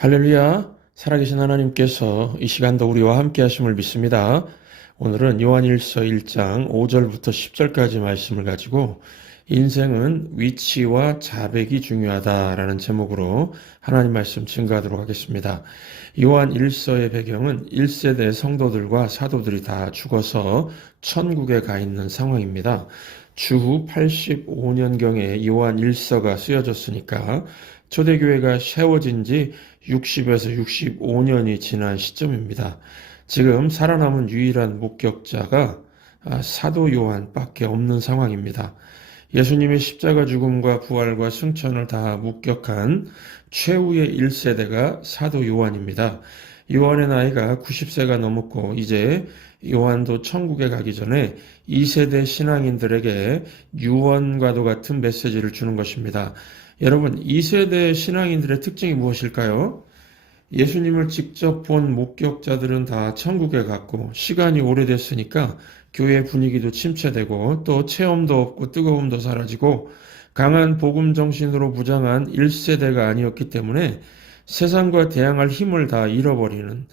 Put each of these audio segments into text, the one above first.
할렐루야, 살아계신 하나님께서 이 시간도 우리와 함께 하심을 믿습니다. 오늘은 요한일서 1장 5절부터 10절까지 말씀을 가지고 인생은 위치와 자백이 중요하다라는 제목으로 하나님 말씀 증거하도록 하겠습니다. 요한일서의 배경은 1세대 성도들과 사도들이 다 죽어서 천국에 가 있는 상황입니다. 주후 85년경에 요한일서가 쓰여졌으니까 초대교회가 세워진 지 60에서 65년이 지난 시점입니다. 지금 살아남은 유일한 목격자가 사도 요한밖에 없는 상황입니다. 예수님의 십자가 죽음과 부활과 승천을 다 목격한 최후의 1세대가 사도 요한입니다. 요한의 나이가 90세가 넘었고 이제 요한도 천국에 가기 전에 2세대 신앙인들에게 유언과도 같은 메시지를 주는 것입니다. 여러분, 2세대 신앙인들의 특징이 무엇일까요? 예수님을 직접 본 목격자들은 다 천국에 갔고 시간이 오래됐으니까 교회 분위기도 침체되고 또 체험도 없고 뜨거움도 사라지고 강한 복음 정신으로 무장한 1세대가 아니었기 때문에 세상과 대항할 힘을 다 잃어버리는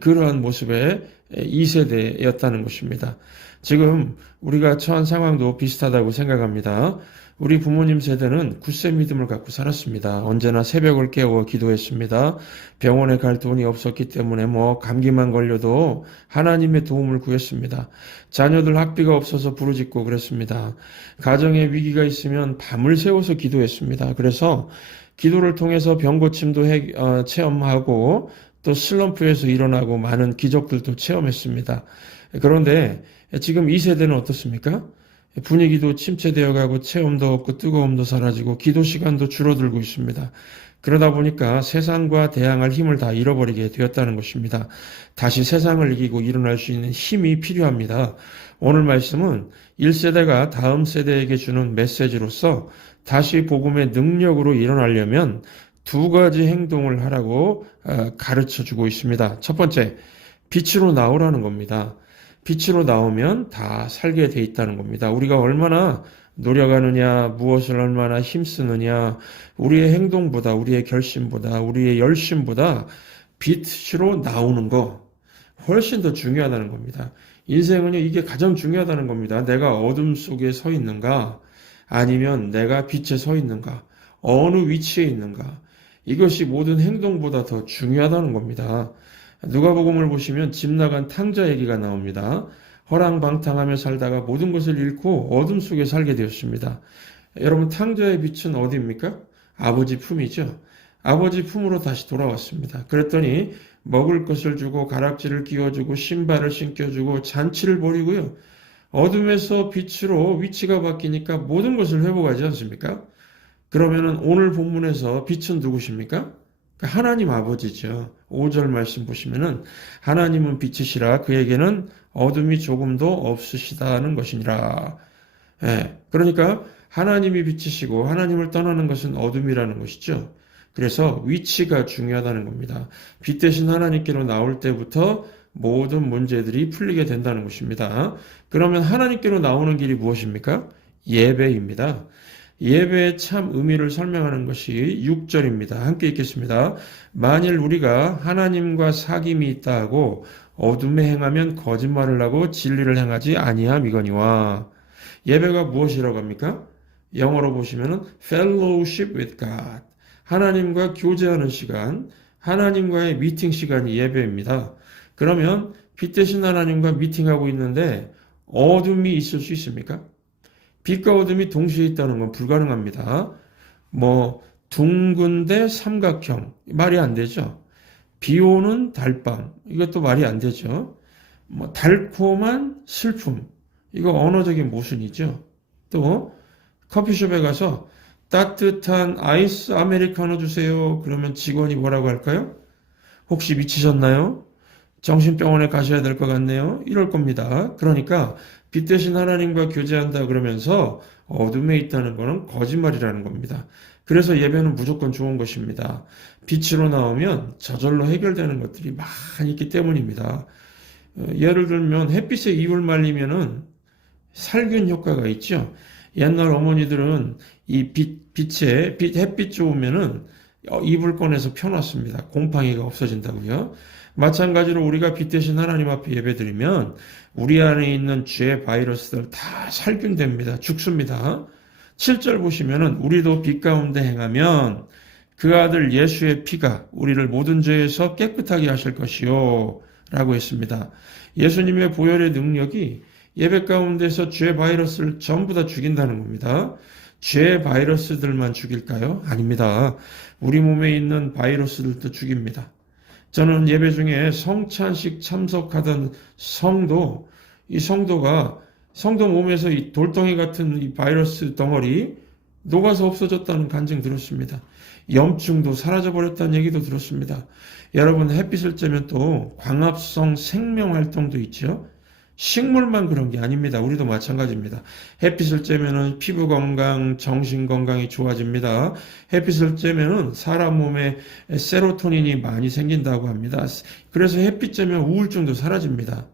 그러한 모습의 2세대였다는 것입니다. 지금 우리가 처한 상황도 비슷하다고 생각합니다. 우리 부모님 세대는 굳세 믿음을 갖고 살았습니다. 언제나 새벽을 깨워 기도했습니다. 병원에 갈 돈이 없었기 때문에 감기만 걸려도 하나님의 도움을 구했습니다. 자녀들 학비가 없어서 부르짖고 그랬습니다. 가정에 위기가 있으면 밤을 새워서 기도했습니다. 그래서 기도를 통해서 병 고침도 체험하고 또 슬럼프에서 일어나고 많은 기적들도 체험했습니다. 그런데 지금 이 세대는 어떻습니까? 분위기도 침체되어 가고 체험도 없고 뜨거움도 사라지고 기도 시간도 줄어들고 있습니다. 그러다 보니까 세상과 대항할 힘을 다 잃어버리게 되었다는 것입니다. 다시 세상을 이기고 일어날 수 있는 힘이 필요합니다. 오늘 말씀은 1세대가 다음 세대에게 주는 메시지로서 다시 복음의 능력으로 일어나려면 두 가지 행동을 하라고 가르쳐 주고 있습니다. 첫 번째, 빛으로 나오라는 겁니다. 빛으로 나오면 다 살게 돼 있다는 겁니다. 우리가 얼마나 노력하느냐, 무엇을 얼마나 힘쓰느냐, 우리의 행동보다, 우리의 결심보다, 우리의 열심보다 빛으로 나오는 거 훨씬 더 중요하다는 겁니다. 인생은요, 이게 가장 중요하다는 겁니다. 내가 어둠 속에 서 있는가, 아니면 내가 빛에 서 있는가, 어느 위치에 있는가, 이것이 모든 행동보다 더 중요하다는 겁니다. 누가복음을 보시면 집 나간 탕자 얘기가 나옵니다. 허랑방탕하며 살다가 모든 것을 잃고 어둠 속에 살게 되었습니다. 여러분, 탕자의 빛은 어디입니까? 아버지 품이죠. 아버지 품으로 다시 돌아왔습니다. 그랬더니 먹을 것을 주고 가락지를 끼워주고 신발을 신겨주고 잔치를 벌이고요. 어둠에서 빛으로 위치가 바뀌니까 모든 것을 회복하지 않습니까? 그러면은 오늘 본문에서 빛은 누구십니까? 하나님 아버지죠. 5절 말씀 보시면은 하나님은 빛이시라 그에게는 어둠이 조금도 없으시다는 것이니라. 그러니까 하나님이 빛이시고 하나님을 떠나는 것은 어둠이라는 것이죠. 그래서 위치가 중요하다는 겁니다. 빛 대신 하나님께로 나올 때부터 모든 문제들이 풀리게 된다는 것입니다. 그러면 하나님께로 나오는 길이 무엇입니까? 예배입니다. 예배의 참 의미를 설명하는 것이 6절입니다. 함께 읽겠습니다. 만일 우리가 하나님과 사귐이 있다 하고 어둠에 행하면 거짓말을 하고 진리를 행하지 아니함이거니와. 예배가 무엇이라고 합니까? 영어로 보시면은 fellowship with God. 하나님과 교제하는 시간, 하나님과의 미팅 시간이 예배입니다. 그러면 빛 대신 하나님과 미팅하고 있는데 어둠이 있을 수 있습니까? 빛과 어둠이 동시에 있다는 건 불가능합니다. 둥근데 삼각형, 말이 안 되죠. 비 오는 달밤, 이것도 말이 안 되죠. 달콤한 슬픔, 이거 언어적인 모순이죠. 또 커피숍에 가서 따뜻한 아이스 아메리카노 주세요. 그러면 직원이 뭐라고 할까요? 혹시 미치셨나요? 정신병원에 가셔야 될 것 같네요. 이럴 겁니다. 그러니까 빛 대신 하나님과 교제한다 그러면서 어둠에 있다는 것은 거짓말이라는 겁니다. 그래서 예배는 무조건 좋은 것입니다. 빛으로 나오면 저절로 해결되는 것들이 많이 있기 때문입니다. 예를 들면 햇빛에 이불 말리면은 살균 효과가 있죠. 옛날 어머니들은 이 햇빛 좋으면은 이불 꺼내서 펴놨습니다. 곰팡이가 없어진다고요. 마찬가지로 우리가 빛 대신 하나님 앞에 예배드리면 우리 안에 있는 죄 바이러스들 다 살균됩니다. 죽습니다. 7절 보시면은 우리도 빛 가운데 행하면 그 아들 예수의 피가 우리를 모든 죄에서 깨끗하게 하실 것이요 라고 했습니다. 예수님의 보혈의 능력이 예배 가운데서 죄 바이러스를 전부 다 죽인다는 겁니다. 죄 바이러스들만 죽일까요? 아닙니다. 우리 몸에 있는 바이러스들도 죽입니다. 저는 예배 중에 성찬식 참석하던 성도, 이 성도가 성도 몸에서 이 돌덩이 같은 이 바이러스 덩어리 녹아서 없어졌다는 간증 들었습니다. 염증도 사라져버렸다는 얘기도 들었습니다. 여러분, 햇빛을 쬐면 또 광합성 생명 활동도 있죠. 식물만 그런 게 아닙니다. 우리도 마찬가지입니다. 햇빛을 쬐면은 피부 건강, 정신 건강이 좋아집니다. 햇빛을 쬐면은 사람 몸에 세로토닌이 많이 생긴다고 합니다. 그래서 햇빛 쬐면 우울증도 사라집니다.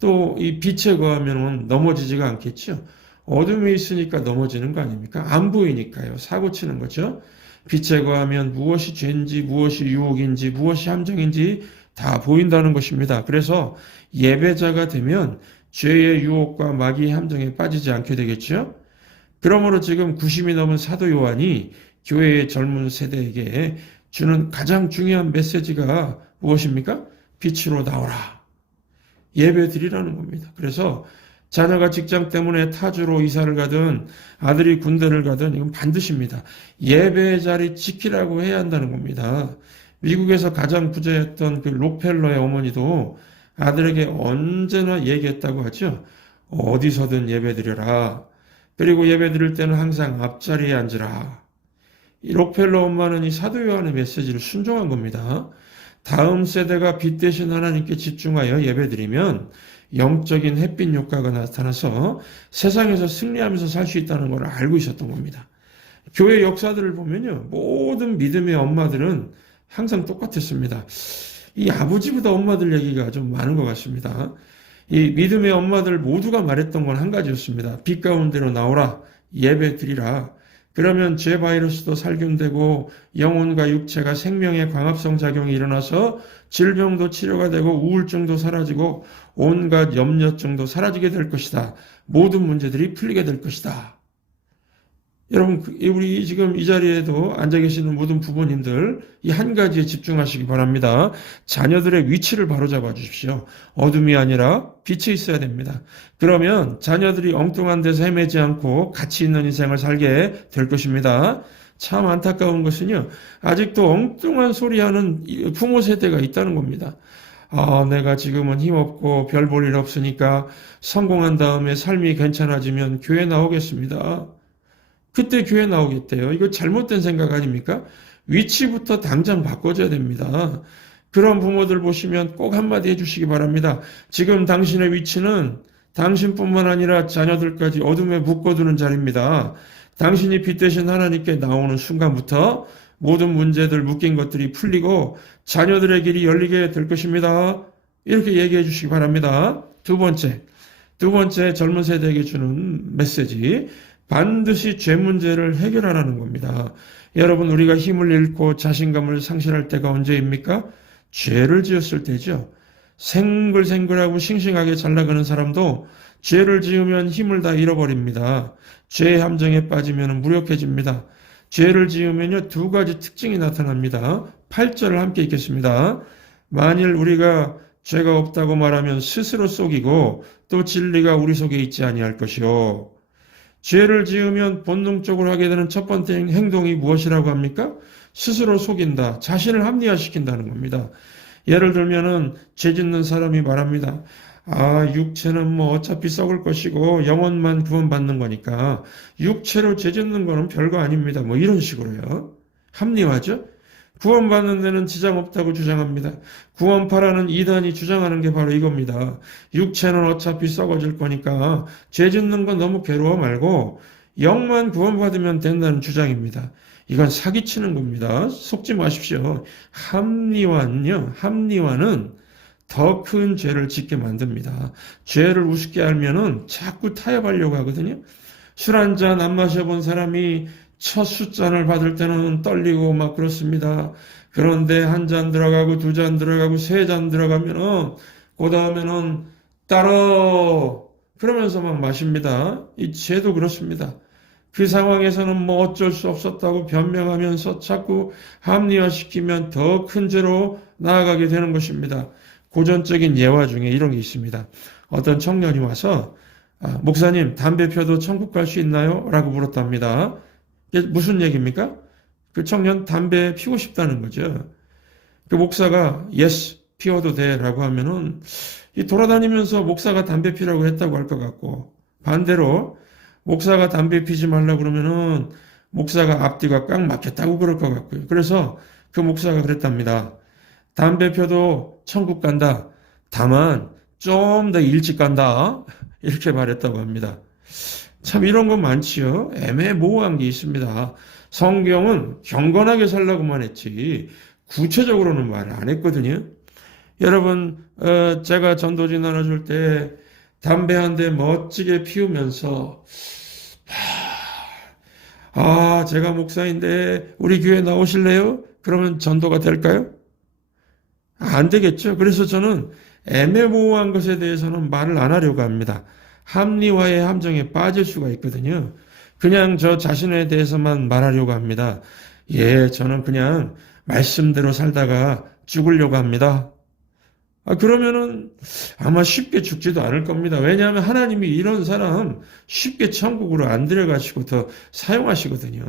또 이 빛에 거하면은 넘어지지가 않겠죠. 어둠에 있으니까 넘어지는 거 아닙니까? 안 보이니까요. 사고 치는 거죠. 빛에 거하면 무엇이 죄인지, 무엇이 유혹인지, 무엇이 함정인지 다 보인다는 것입니다. 그래서 예배자가 되면 죄의 유혹과 마귀의 함정에 빠지지 않게 되겠죠. 그러므로 지금 90이 넘은 사도 요한이 교회의 젊은 세대에게 주는 가장 중요한 메시지가 무엇입니까? 빛으로 나오라. 예배 드리라는 겁니다. 그래서 자녀가 직장 때문에 타주로 이사를 가든 아들이 군대를 가든 이건 반드시입니다. 예배 자리 지키라고 해야 한다는 겁니다. 미국에서 가장 부자였던 그 록펠러의 어머니도 아들에게 언제나 얘기했다고 하죠. 어디서든 예배 드려라. 그리고 예배 드릴 때는 항상 앞자리에 앉으라. 이 록펠러 엄마는 이 사도 요한의 메시지를 순종한 겁니다. 다음 세대가 빛 대신 하나님께 집중하여 예배 드리면 영적인 햇빛 효과가 나타나서 세상에서 승리하면서 살 수 있다는 걸 알고 있었던 겁니다. 교회 역사들을 보면요. 모든 믿음의 엄마들은 항상 똑같았습니다. 이 아버지보다 엄마들 얘기가 좀 많은 것 같습니다. 이 믿음의 엄마들 모두가 말했던 건 한 가지였습니다. 빛 가운데로 나오라. 예배 드리라. 그러면 죄 바이러스도 살균되고 영혼과 육체가 생명의 광합성 작용이 일어나서 질병도 치료가 되고 우울증도 사라지고 온갖 염려증도 사라지게 될 것이다. 모든 문제들이 풀리게 될 것이다. 여러분, 우리 지금 이 자리에도 앉아 계시는 모든 부모님들 이 한 가지에 집중하시기 바랍니다. 자녀들의 위치를 바로잡아 주십시오. 어둠이 아니라 빛이 있어야 됩니다. 그러면 자녀들이 엉뚱한 데서 헤매지 않고 가치 있는 인생을 살게 될 것입니다. 참 안타까운 것은요. 아직도 엉뚱한 소리하는 부모 세대가 있다는 겁니다. 내가 지금은 힘없고 별 볼 일 없으니까 성공한 다음에 삶이 괜찮아지면 교회 나오겠습니다. 그때 교회 나오겠대요. 이거 잘못된 생각 아닙니까? 위치부터 당장 바꿔줘야 됩니다. 그런 부모들 보시면 꼭 한마디 해주시기 바랍니다. 지금 당신의 위치는 당신뿐만 아니라 자녀들까지 어둠에 묶어두는 자리입니다. 당신이 빛 대신 하나님께 나오는 순간부터 모든 문제들 묶인 것들이 풀리고 자녀들의 길이 열리게 될 것입니다. 이렇게 얘기해 주시기 바랍니다. 두 번째 젊은 세대에게 주는 메시지. 반드시 죄 문제를 해결하라는 겁니다. 여러분, 우리가 힘을 잃고 자신감을 상실할 때가 언제입니까? 죄를 지었을 때죠. 생글생글하고 싱싱하게 잘 나가는 사람도 죄를 지으면 힘을 다 잃어버립니다. 죄의 함정에 빠지면 무력해집니다. 죄를 지으면요, 두 가지 특징이 나타납니다. 8절을 함께 읽겠습니다. 만일 우리가 죄가 없다고 말하면 스스로 속이고 또 진리가 우리 속에 있지 아니할 것이요. 죄를 지으면 본능적으로 하게 되는 첫 번째 행동이 무엇이라고 합니까? 스스로 속인다. 자신을 합리화시킨다는 겁니다. 예를 들면은 죄 짓는 사람이 말합니다. 육체는 뭐 어차피 썩을 것이고 영혼만 구원받는 거니까 육체로 죄 짓는 거는 별거 아닙니다. 뭐 이런 식으로요. 합리화죠. 구원받는 데는 지장 없다고 주장합니다. 구원파라는 이단이 주장하는 게 바로 이겁니다. 육체는 어차피 썩어질 거니까 죄 짓는 건 너무 괴로워 말고 영만 구원받으면 된다는 주장입니다. 이건 사기치는 겁니다. 속지 마십시오. 합리화는 더 큰 죄를 짓게 만듭니다. 죄를 우습게 알면은 자꾸 타협하려고 하거든요. 술 한 잔 안 마셔본 사람이 첫 숫잔을 받을 때는 떨리고 막 그렇습니다. 그런데 한 잔 들어가고 두 잔 들어가고 세 잔 들어가면은 그 다음에는 따로 그러면서 막 마십니다. 이 죄도 그렇습니다. 그 상황에서는 뭐 어쩔 수 없었다고 변명하면서 자꾸 합리화시키면 더 큰 죄로 나아가게 되는 것입니다. 고전적인 예화 중에 이런 게 있습니다. 어떤 청년이 와서 목사님 담배 펴도 천국 갈 수 있나요? 라고 물었답니다. 이게 무슨 얘기입니까? 그 청년 담배 피고 싶다는 거죠. 그 목사가 yes 피워도 돼 라고 하면은 이 돌아다니면서 목사가 담배 피라고 했다고 할 것 같고, 반대로 목사가 담배 피지 말라 그러면은 목사가 앞뒤가 꽉 막혔다고 그럴 것 같고요. 그래서 그 목사가 그랬답니다. 담배 펴도 천국 간다. 다만 좀 더 일찍 간다. 이렇게 말했다고 합니다. 참 이런 거 많지요. 애매모호한 게 있습니다. 성경은 경건하게 살라고만 했지 구체적으로는 말 안 했거든요. 여러분, 제가 전도지 나눠줄 때 담배 한 대 멋지게 피우면서 제가 목사인데 우리 교회 나오실래요? 그러면 전도가 될까요? 안 되겠죠. 그래서 저는 애매모호한 것에 대해서는 말을 안 하려고 합니다. 합리화의 함정에 빠질 수가 있거든요. 그냥 저 자신에 대해서만 말하려고 합니다. 예, 저는 그냥 말씀대로 살다가 죽으려고 합니다. 그러면은 아마 쉽게 죽지도 않을 겁니다. 왜냐하면 하나님이 이런 사람 쉽게 천국으로 안 들여가시고 더 사용하시거든요.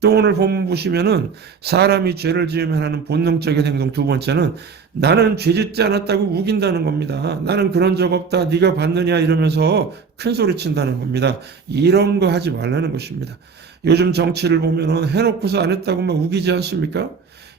또 오늘 본문 보시면은 사람이 죄를 지으면 하는 본능적인 행동 두 번째는 나는 죄 짓지 않았다고 우긴다는 겁니다. 나는 그런 적 없다. 네가 봤느냐 이러면서 큰 소리 친다는 겁니다. 이런 거 하지 말라는 것입니다. 요즘 정치를 보면은 해놓고서 안 했다고 막 우기지 않습니까?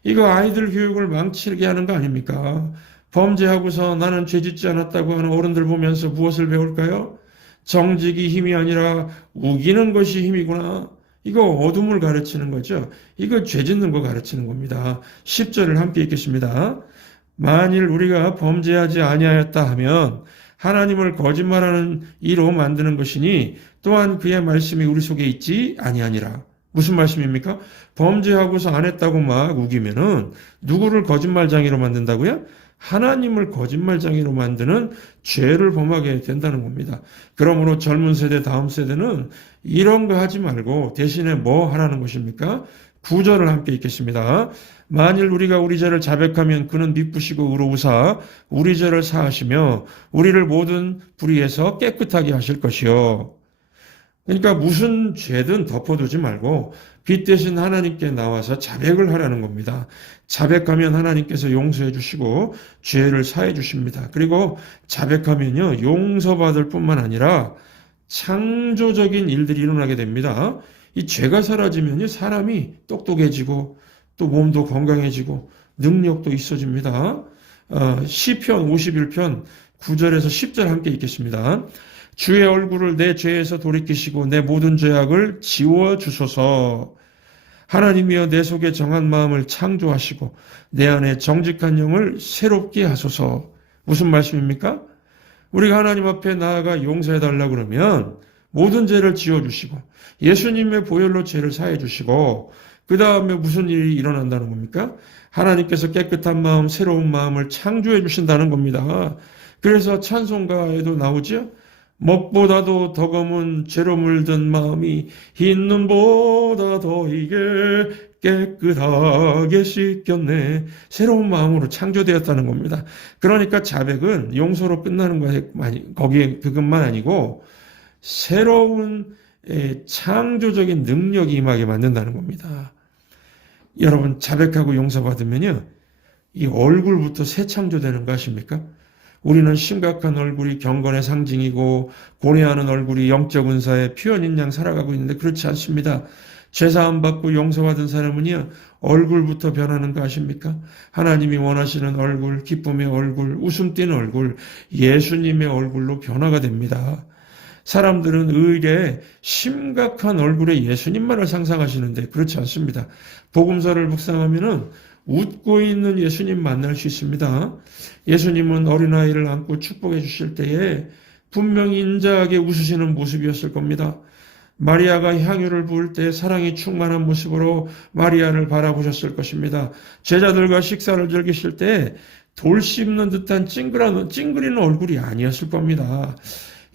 이거 아이들 교육을 망치게 하는 거 아닙니까? 범죄하고서 나는 죄 짓지 않았다고 하는 어른들 보면서 무엇을 배울까요? 정직이 힘이 아니라 우기는 것이 힘이구나. 이거 어둠을 가르치는 거죠. 이거 죄 짓는 거 가르치는 겁니다. 10절을 함께 읽겠습니다. 만일 우리가 범죄하지 아니하였다 하면 하나님을 거짓말하는 이로 만드는 것이니 또한 그의 말씀이 우리 속에 있지 아니하니라. 무슨 말씀입니까? 범죄하고서 안 했다고 막 우기면은 누구를 거짓말장애로 만든다고요? 하나님을 거짓말장애로 만드는 죄를 범하게 된다는 겁니다. 그러므로 젊은 세대, 다음 세대는 이런 거 하지 말고 대신에 뭐 하라는 것입니까? 9절을 함께 읽겠습니다. 만일 우리가 우리 죄를 자백하면 그는 미쁘시고 의로우사 우리 죄를 사하시며 우리를 모든 불의에서 깨끗하게 하실 것이요. 그러니까 무슨 죄든 덮어두지 말고 빛 대신 하나님께 나와서 자백을 하라는 겁니다. 자백하면 하나님께서 용서해 주시고 죄를 사해 주십니다. 그리고 자백하면요 용서받을 뿐만 아니라 창조적인 일들이 일어나게 됩니다. 이 죄가 사라지면요 사람이 똑똑해지고 또 몸도 건강해지고 능력도 있어집니다. 시편 51편 9절에서 10절 함께 읽겠습니다. 주의 얼굴을 내 죄에서 돌이키시고 내 모든 죄악을 지워주소서. 하나님이여 내 속에 정한 마음을 창조하시고 내 안에 정직한 영을 새롭게 하소서. 무슨 말씀입니까? 우리가 하나님 앞에 나아가 용서해달라고 그러면 모든 죄를 지워주시고 예수님의 보혈로 죄를 사해주시고 그 다음에 무슨 일이 일어난다는 겁니까? 하나님께서 깨끗한 마음, 새로운 마음을 창조해 주신다는 겁니다. 그래서 찬송가에도 나오죠? 먹보다도 더 검은 죄로 물든 마음이 흰 눈보다 더 희게 깨끗하게 씻겼네. 새로운 마음으로 창조되었다는 겁니다. 그러니까 자백은 용서로 끝나는 거기에 그것만 아니고 새로운 창조적인 능력이 임하게 만든다는 겁니다. 여러분 자백하고 용서받으면요 이 얼굴부터 새 창조되는 거 아십니까? 우리는 심각한 얼굴이 경건의 상징이고 고뇌하는 얼굴이 영적 은사의 표현인 양 살아가고 있는데 그렇지 않습니다. 죄사함 받고 용서받은 사람은요 얼굴부터 변하는 거 아십니까? 하나님이 원하시는 얼굴, 기쁨의 얼굴, 웃음 띄는 얼굴, 예수님의 얼굴로 변화가 됩니다. 사람들은 의례 심각한 얼굴의 예수님만을 상상하시는데 그렇지 않습니다. 복음서를 묵상하면은 웃고 있는 예수님 만날 수 있습니다. 예수님은 어린아이를 안고 축복해 주실 때에 분명히 인자하게 웃으시는 모습이었을 겁니다. 마리아가 향유를 부을 때 사랑이 충만한 모습으로 마리아를 바라보셨을 것입니다. 제자들과 식사를 즐기실 때 돌 씹는 듯한 찡그리는 얼굴이 아니었을 겁니다.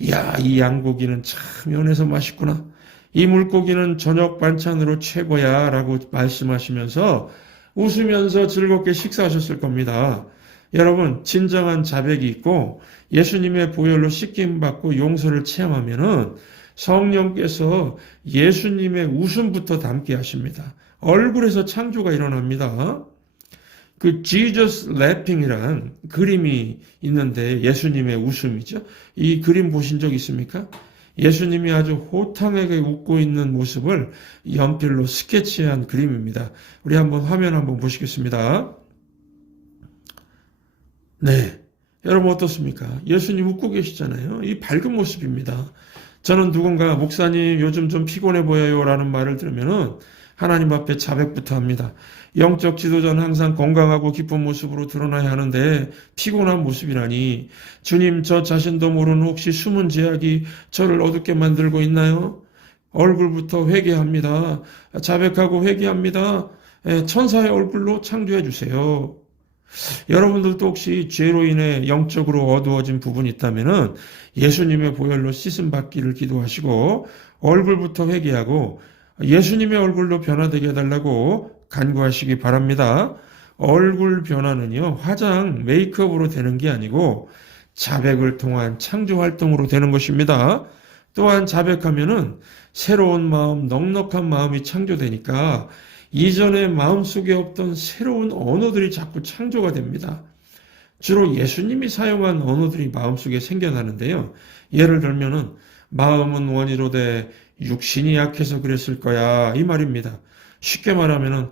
이야, 이 양고기는 참 연해서 맛있구나. 이 물고기는 저녁 반찬으로 최고야 라고 말씀하시면서 웃으면서 즐겁게 식사하셨을 겁니다. 여러분, 진정한 자백이 있고 예수님의 보혈로 씻김받고 용서를 체험하면은 성령께서 예수님의 웃음부터 담게 하십니다. 얼굴에서 창조가 일어납니다. 그 Jesus Laughing이란 그림이 있는데 예수님의 웃음이죠. 이 그림 보신 적 있습니까? 예수님이 아주 호탕하게 웃고 있는 모습을 연필로 스케치한 그림입니다. 우리 화면 한번 보시겠습니다. 네. 여러분 어떻습니까? 예수님 웃고 계시잖아요. 이 밝은 모습입니다. 저는 누군가 목사님 요즘 좀 피곤해 보여요 라는 말을 들으면은 하나님 앞에 자백부터 합니다. 영적 지도자는 항상 건강하고 기쁜 모습으로 드러나야 하는데 피곤한 모습이라니 주님 저 자신도 모르는 혹시 숨은 죄악이 저를 어둡게 만들고 있나요? 얼굴부터 회개합니다. 자백하고 회개합니다. 천사의 얼굴로 창조해 주세요. 여러분들도 혹시 죄로 인해 영적으로 어두워진 부분이 있다면 예수님의 보혈로 씻음 받기를 기도하시고 얼굴부터 회개하고 예수님의 얼굴로 변화되게 해달라고 간구하시기 바랍니다. 얼굴 변화는요, 화장, 메이크업으로 되는 게 아니고 자백을 통한 창조 활동으로 되는 것입니다. 또한 자백하면은 새로운 마음, 넉넉한 마음이 창조되니까 이전에 마음속에 없던 새로운 언어들이 자꾸 창조가 됩니다. 주로 예수님이 사용한 언어들이 마음속에 생겨나는데요. 예를 들면은 마음은 원이로되 육신이 약해서 그랬을 거야 이 말입니다. 쉽게 말하면은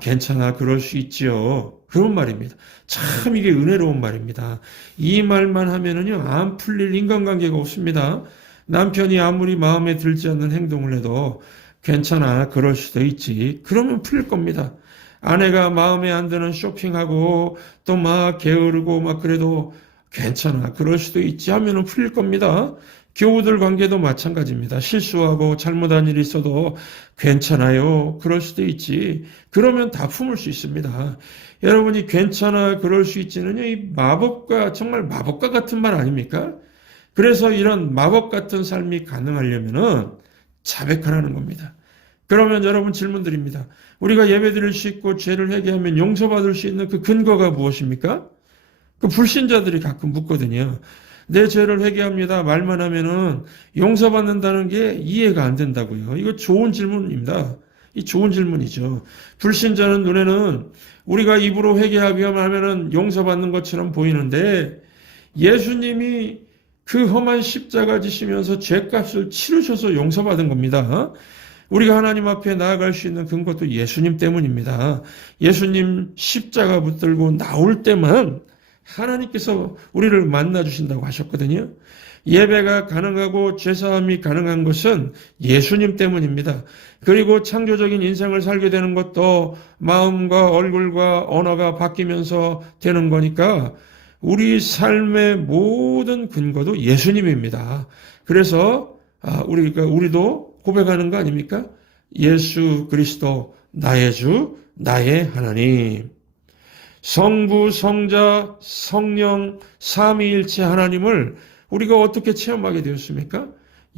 괜찮아 그럴 수 있지요 그런 말입니다. 참 이게 은혜로운 말입니다. 이 말만 하면은요 안 풀릴 인간관계가 없습니다. 남편이 아무리 마음에 들지 않는 행동을 해도 괜찮아 그럴 수도 있지 그러면 풀릴 겁니다. 아내가 마음에 안 드는 쇼핑하고 또 막 게으르고 막 그래도 괜찮아 그럴 수도 있지 하면은 풀릴 겁니다. 교우들 관계도 마찬가지입니다. 실수하고 잘못한 일이 있어도 괜찮아요 그럴 수도 있지 그러면 다 품을 수 있습니다. 여러분이 괜찮아 그럴 수 있지는요 이 정말 마법과 같은 말 아닙니까? 그래서 이런 마법 같은 삶이 가능하려면은 자백하라는 겁니다. 그러면 여러분 질문 드립니다. 우리가 예배드릴 수 있고 죄를 회개하면 용서받을 수 있는 그 근거가 무엇입니까? 그 불신자들이 가끔 묻거든요. 내 죄를 회개합니다. 말만 하면은 용서받는다는 게 이해가 안 된다고요. 이거 좋은 질문입니다. 이 좋은 질문이죠. 불신자는 눈에는 우리가 입으로 회개하기만 하면은 용서받는 것처럼 보이는데 예수님이 그 험한 십자가 지시면서 죄값을 치르셔서 용서받은 겁니다. 우리가 하나님 앞에 나아갈 수 있는 근거도 예수님 때문입니다. 예수님 십자가 붙들고 나올 때만 하나님께서 우리를 만나주신다고 하셨거든요. 예배가 가능하고 죄사함이 가능한 것은 예수님 때문입니다. 그리고 창조적인 인생을 살게 되는 것도 마음과 얼굴과 언어가 바뀌면서 되는 거니까 우리 삶의 모든 근거도 예수님입니다. 그래서 우리도 고백하는 거 아닙니까? 예수 그리스도 나의 주, 나의 하나님. 성부, 성자, 성령, 삼위일체 하나님을 우리가 어떻게 체험하게 되었습니까?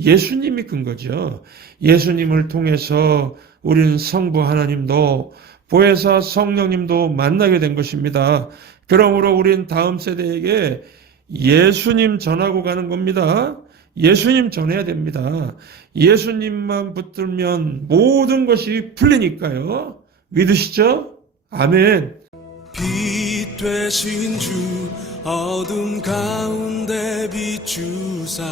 예수님이 근거죠. 예수님을 통해서 우리는 성부 하나님도 보혜사 성령님도 만나게 된 것입니다. 그러므로 우리는 다음 세대에게 예수님 전하고 가는 겁니다. 예수님 전해야 됩니다. 예수님만 붙들면 모든 것이 풀리니까요. 믿으시죠? 아멘. 빛 되신 주 어둠 가운데 비추사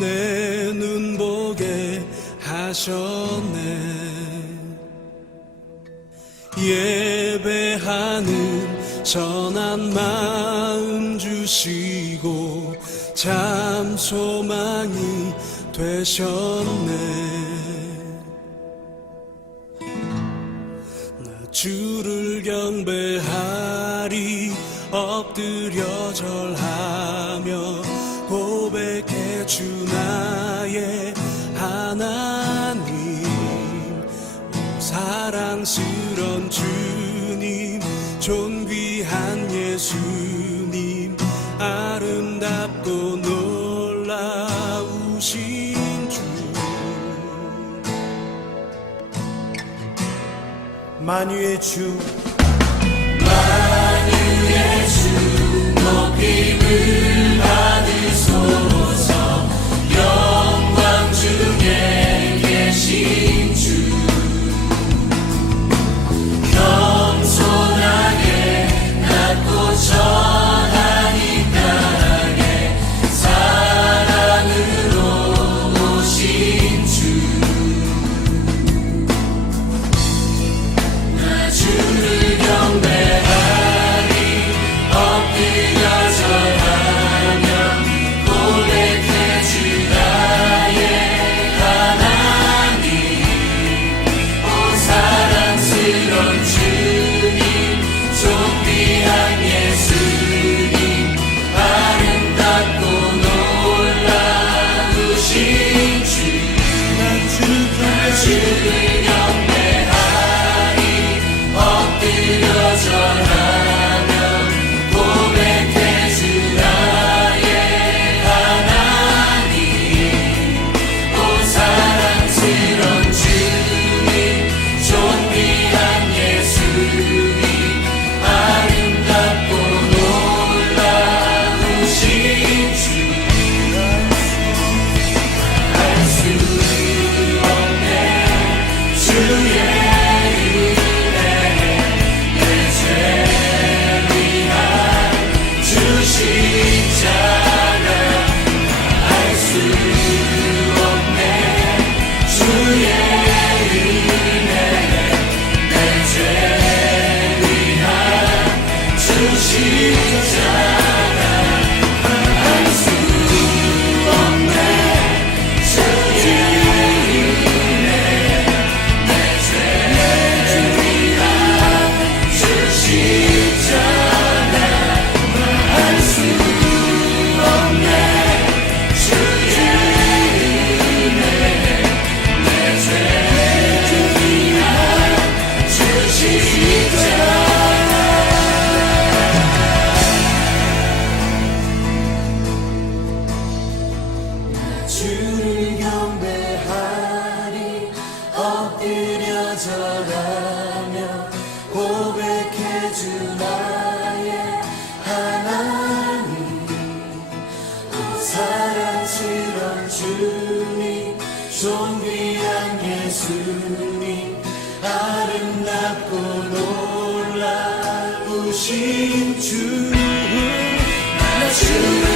내 눈 보게 하셨네. 예배하는 선한 마음 주시고 참 소망이 되셨네. 나 주를 경배하리 엎드려 절하며 고백해 주 나의 하나님. 주님 존귀한 예수님 아름답고 놀라우신 주 만유의 주 높임을 받으소서 영광 중에 계신 주 겸손하게 낮고 천한 이 땅에 사랑으로 오신 주 나 주를 경배하리 엎드려 절하며 고백해 주 나의 하나님 오 사랑스러운 주님 존귀한 예수님 아름답고 놀라우신 주 나 주를 경배하리 엎드려 절하며 고백해 주 나의 하나님 오 사랑스러운 주님 존귀한 예수님 아름답고 놀라우신 주 알 수 없네 주의 내 죄를 위한 주 십자가 알 수 없네 주의 은혜 내 죄를 위한 주 십자가 알 수 없네 주의 은혜 내 죄를 위한 주 십자가 알 수 없네 주의 은혜 내 죄를 위한 주 십자가 주를 경배하리 엎드려 절하며 고백해 주 나의 하나님 오 사랑스러운 주님 존귀한 예수님 아름답고 놀라우신 주 나 주를